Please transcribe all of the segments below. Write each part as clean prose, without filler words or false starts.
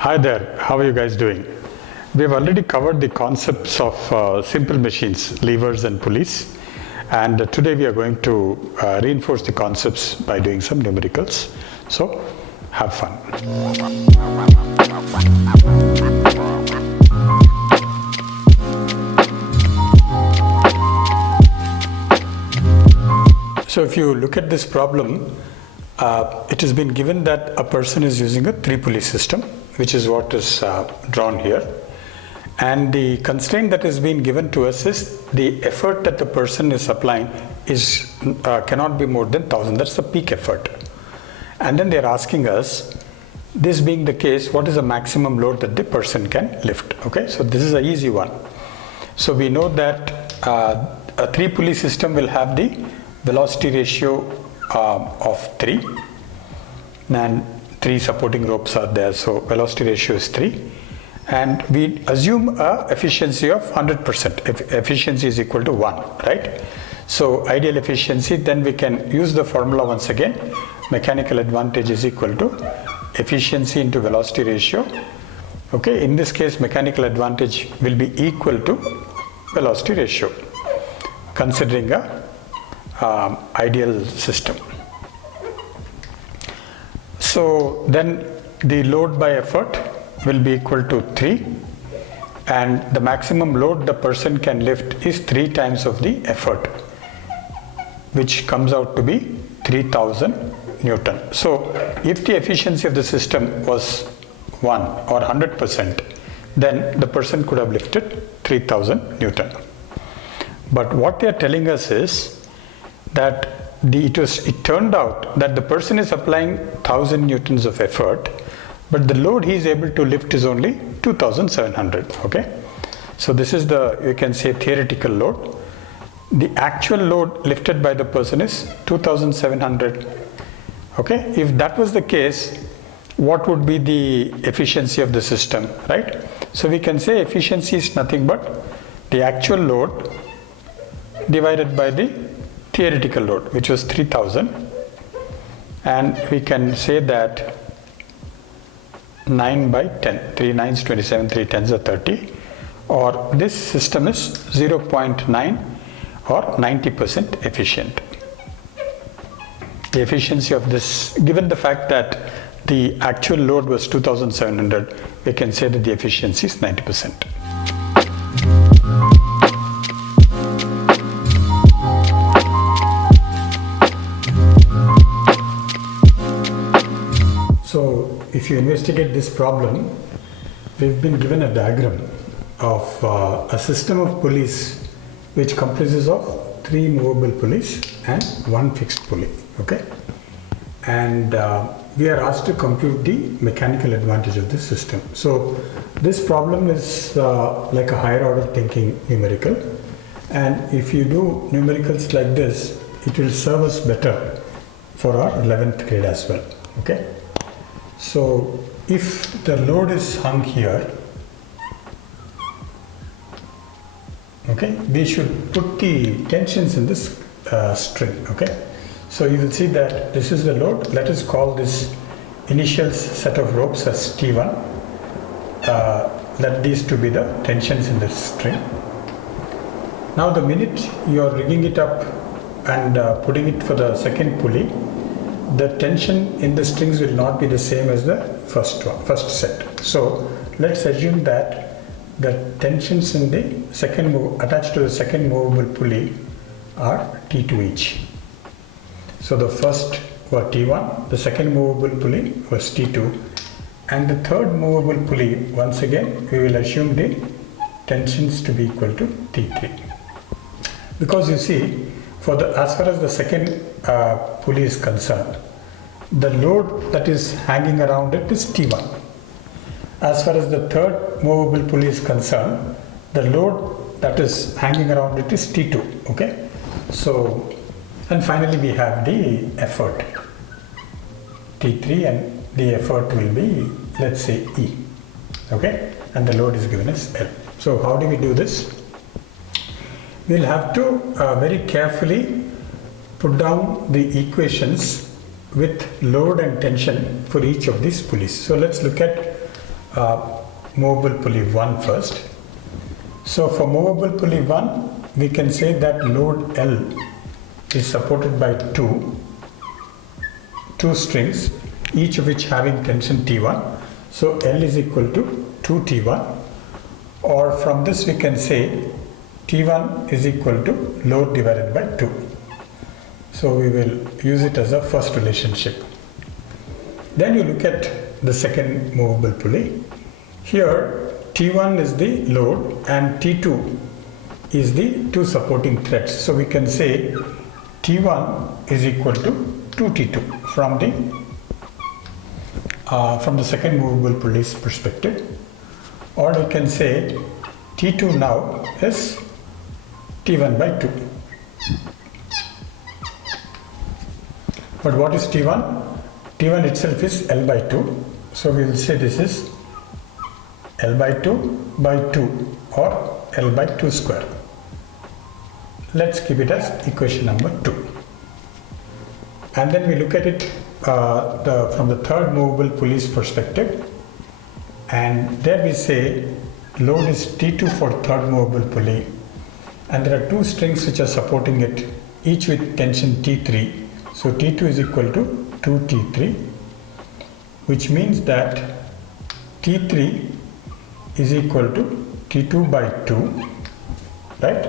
Hi there, how are you guys doing? We have already covered the concepts of simple machines, levers and pulleys, and today we are going to reinforce the concepts by doing some numericals. So have fun. So if you look at this problem, it has been given that a person is using a 3-pulley system, which is what is drawn here. And the constraint that is being given to us is the effort that the person is applying is cannot be more than 1000. That's the peak effort. And then they're asking us, this being the case, what is the maximum load that the person can lift? Okay, so this is an easy one. So we know that a 3-pulley system will have the velocity ratio of 3, and 3 supporting ropes are there, so velocity ratio is 3, and we assume a efficiency of 100%. Efficiency is equal to 1, right? So ideal efficiency, then we can use the formula once again. Mechanical advantage is equal to efficiency into velocity ratio. Okay, in this case mechanical advantage will be equal to velocity ratio, considering a ideal system. So then the load by effort will be equal to 3, and the maximum load the person can lift is 3 times of the effort, which comes out to be 3000 Newton. So if the efficiency of the system was 1 or 100%, then the person could have lifted 3000 Newton. But what they are telling us is that it turned out that the person is applying 1000 newtons of effort, but the load he is able to lift is only 2700. Okay, so this is the, you can say, theoretical load. The actual load lifted by the person is 2700. Okay, if that was the case, what would be the efficiency of the system, right? So we can say efficiency is nothing but the actual load divided by the theoretical load, which was 3000, and we can say that 9 by 10, 3 9s 27, 3 10s are 30, or this system is 0.9 or 90% efficient. The efficiency of this, given the fact that the actual load was 2700, we can say that the efficiency is 90%. So if you investigate this problem, we've been given a diagram of a system of pulleys which comprises of 3 movable pulleys and 1 fixed pulley. Okay, and we are asked to compute the mechanical advantage of this system. So this problem is like a higher order thinking numerical, and if you do numericals like this, it will serve us better for our 11th grade as well. Okay, so if the load is hung here, okay, we should put the tensions in this string. Okay, so you will see that this is the load. Let us call this initial set of ropes as T1. Let these to be the tensions in this string. Now the minute you are rigging it up and putting it for the second pulley, the tension in the strings will not be the same as the first set. So let's assume that the tensions in the second attached to the second movable pulley are T2 each. So the first was T1, the second movable pulley was T2, and the third movable pulley, once again we will assume the tensions to be equal to T3. Because you see, for the, as far as the second pulley is concerned, the load that is hanging around it is T1. As far as the third movable pulley is concerned, the load that is hanging around it is T2. Okay, so, and finally we have the effort T3, and the effort will be, let's say, E. Okay, and the load is given as L. So how do we do this? We'll have to very carefully put down the equations with load and tension for each of these pulleys. So let's look at movable pulley 1 first. So for movable pulley 1, we can say that load L is supported by two strings, each of which having tension T1. So L is equal to 2T1, or from this we can say T1 is equal to load divided by 2. So we will use it as a first relationship. Then you look at the second movable pulley. Here T1 is the load and T2 is the two supporting threads. So we can say T1 is equal to 2T2 from the second movable pulley's perspective. Or we can say T2 now is T1 by 2. But what is T1? T1 itself is L by 2. So we will say this is L by 2 by 2 or L by 2 square. Let's keep it as equation number 2. And then we look at it from the third movable pulley's perspective. And there we say load is T2 for third movable pulley. And there are two strings which are supporting it, each with tension T3. So T2 is equal to 2T3, which means that T3 is equal to T2 by 2, right?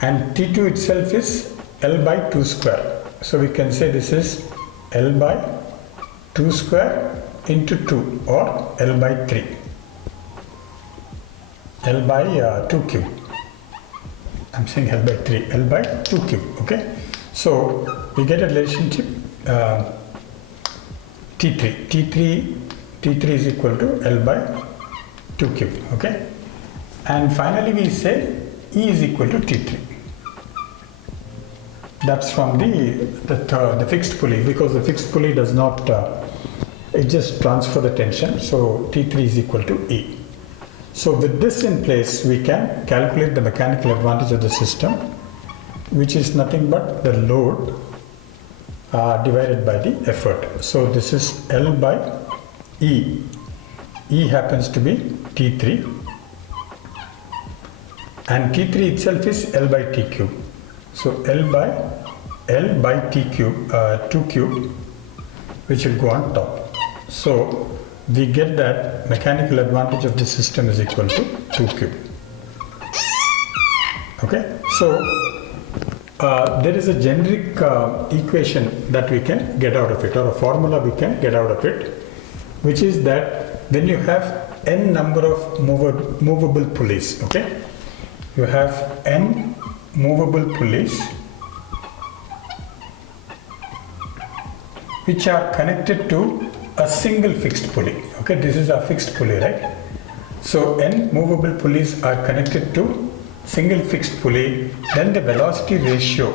And T2 itself is L by 2 square. So we can say this is L by 2 square into 2 or L by 3. L by 2 cube. I'm saying L by 3, L by 2 cube, okay? So we get a relationship T3 is equal to L by 2 cube, okay? And finally we say E is equal to T3. That's from the fixed pulley, because the fixed pulley does not, it just transfer the tension. So T3 is equal to E. So with this in place, we can calculate the mechanical advantage of the system, which is nothing but the load divided by the effort. So this is L by E. E happens to be T3, and T3 itself is L by T cube. So L by T cube, 2 cube, which will go on top. So we get that mechanical advantage of the system is equal to 2 cube. Okay, so there is a generic equation that we can get out of it, or a formula we can get out of it, which is that when you have n number of movable pulleys, okay, you have n movable pulleys which are connected to a single fixed pulley. Okay, this is a fixed pulley, right? So n movable pulleys are connected to single fixed pulley, then the velocity ratio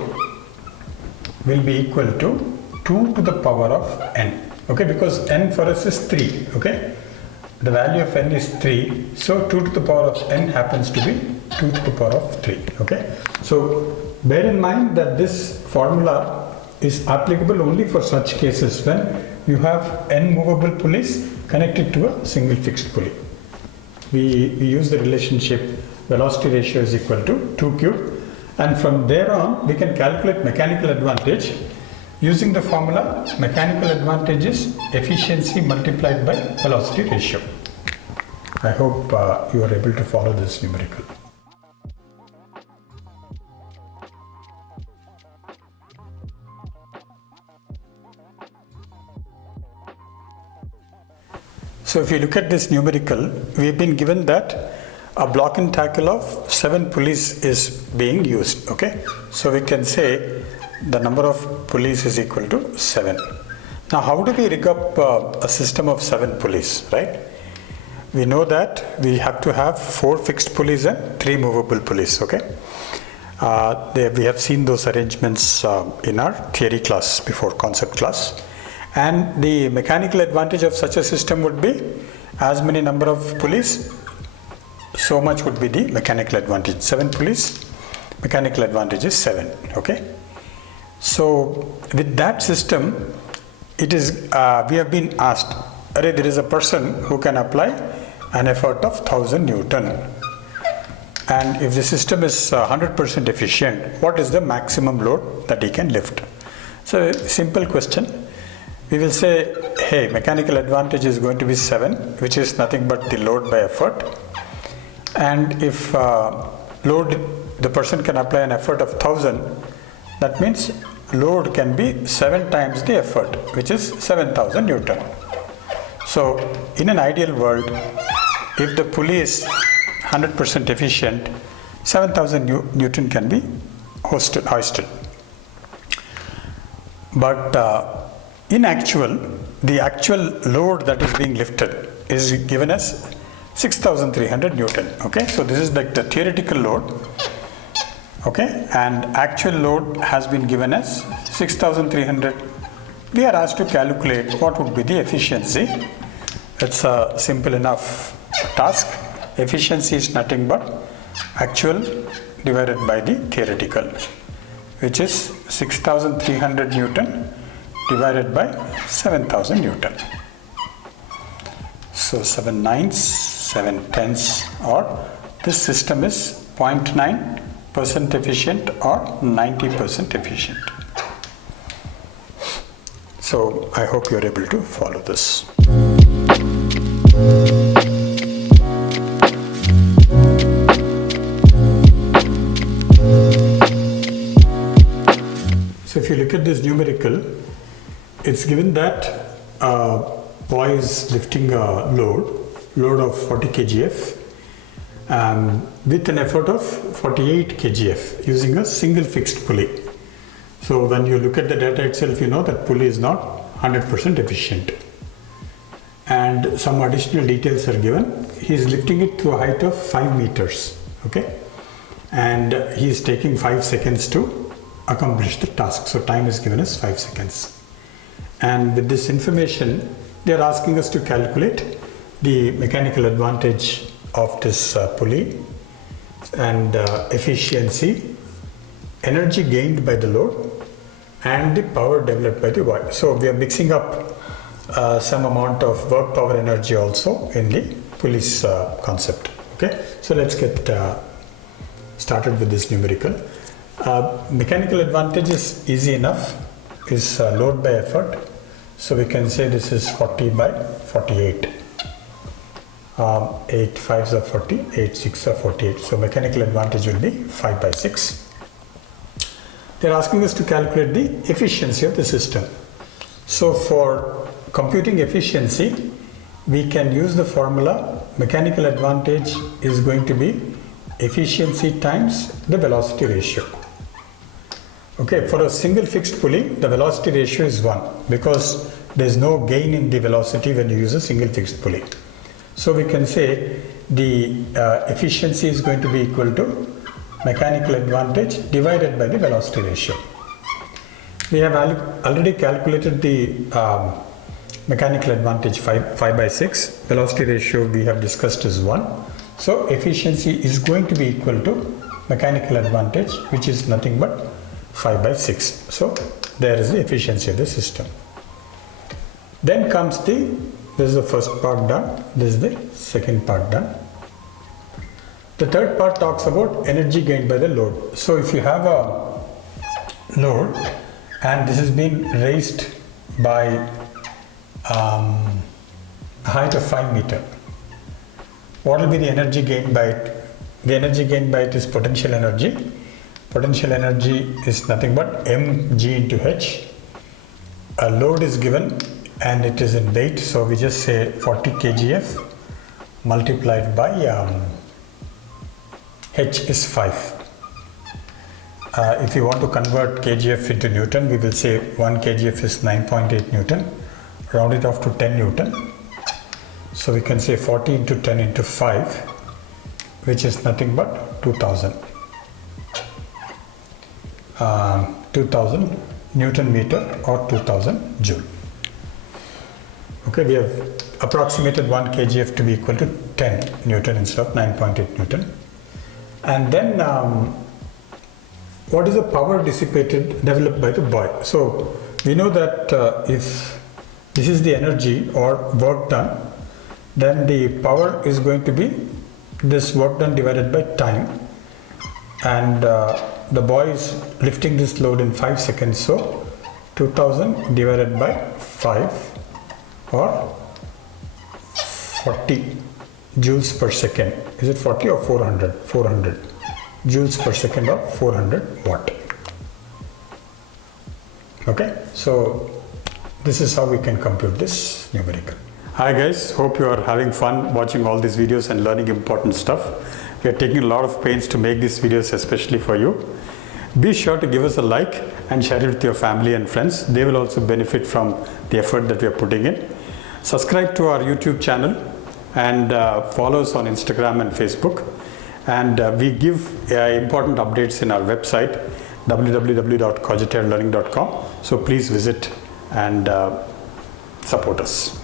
will be equal to 2 to the power of n. Okay, because n for us is 3. Okay, the value of n is 3, so 2 to the power of n happens to be 2 to the power of 3. Okay, so bear in mind that this formula is applicable only for such cases when you have n movable pulleys connected to a single fixed pulley. We use the relationship velocity ratio is equal to 2 cube, and from there on we can calculate mechanical advantage using the formula mechanical advantage is efficiency multiplied by velocity ratio. I hope you are able to follow this numerical. So if you look at this numerical, we have been given that a block and tackle of 7 pulleys is being used. Okay, so we can say the number of pulleys is equal to 7. Now how do we rig up a system of 7 pulleys, right? We know that we have to have 4 fixed pulleys and 3 movable pulleys. Okay, we have seen those arrangements in our theory class before, concept class. And the mechanical advantage of such a system would be as many number of pulleys, so much would be the mechanical advantage. 7 pulleys, mechanical advantage is 7. Okay, so with that system, it is we have been asked there is a person who can apply an effort of 1000 Newton. And if the system is 100% efficient, what is the maximum load that he can lift? So simple question. We will say, hey, mechanical advantage is going to be 7, which is nothing but the load by effort. And if the person can apply an effort of 1000, that means load can be 7 times the effort, which is 7000 Newton. So in an ideal world, if the pulley is 100% efficient, 7000 Newton can be hoisted. But in actual, the actual load that is being lifted is given as 6300 Newton. Okay, so this is like the theoretical load. Okay, and actual load has been given as 6300. We are asked to calculate what would be the efficiency. It's a simple enough task. Efficiency is nothing but actual divided by the theoretical, which is 6300 Newton divided by 7000 Newton. So 7 9s, 7 10s, or this system is 0.9% efficient or 90% efficient. So I hope you are able to follow this. So if you look at this numerical, it's given that boy is lifting a load of 40 kgf with an effort of 48 kgf using a single fixed pulley. So when you look at the data itself, you know that pulley is not 100% efficient. And some additional details are given. He is lifting it to a height of 5 meters. Okay, and he is taking 5 seconds to accomplish the task. So time is given as 5 seconds. And with this information, they are asking us to calculate the mechanical advantage of this pulley and efficiency, energy gained by the load, and the power developed by the boy. So we are mixing up some amount of work power energy also in the pulley's concept. Okay, so let's get started with this numerical. Mechanical advantage is easy enough, is load by effort. So we can say this is 40 by 48. 8 5s are 40, 8 6s are 48. So mechanical advantage will be 5 by 6. They are asking us to calculate the efficiency of the system. So for computing efficiency, we can use the formula mechanical advantage is going to be efficiency times the velocity ratio. Okay, for a single fixed pulley, the velocity ratio is 1 because there is no gain in the velocity when you use a single fixed pulley. So we can say the efficiency is going to be equal to mechanical advantage divided by the velocity ratio. We have already calculated the mechanical advantage 5 by 6. Velocity ratio we have discussed is 1. So efficiency is going to be equal to mechanical advantage, which is nothing but 5 by 6. So there is the efficiency of the system. Then comes this is the first part done, this is the second part done. The third part talks about energy gained by the load. So if you have a load and this has been raised by a height of 5 meters, what will be the energy gained by it? The energy gained by it is potential energy. Potential energy is nothing but mg into h. A load is given and it is in weight, so we just say 40 kgf multiplied by h is 5. If you want to convert kgf into Newton, we will say 1 kgf is 9.8 Newton, round it off to 10 Newton. So we can say 40 into 10 into 5, which is nothing but 2000. 2000 Newton meter or 2000 joule. Okay, we have approximated 1 kgf to be equal to 10 Newton instead of 9.8 Newton. And then what is the power developed by the boy? So we know that if this is the energy or work done, then the power is going to be this work done divided by time, and the boy is lifting this load in 5 seconds, so 2000 divided by 5 or 40 joules per second. Is it 40 or 400? 400 joules per second or 400 watt. Okay, so this is how we can compute this numerical. Hi guys, hope you are having fun watching all these videos and learning important stuff. We are taking a lot of pains to make these videos especially for you. Be sure to give us a like and share it with your family and friends. They will also benefit from the effort that we are putting in. Subscribe to our YouTube channel and follow us on Instagram and Facebook. And we give important updates in our website www.cogitarelearning.com. So please visit and support us.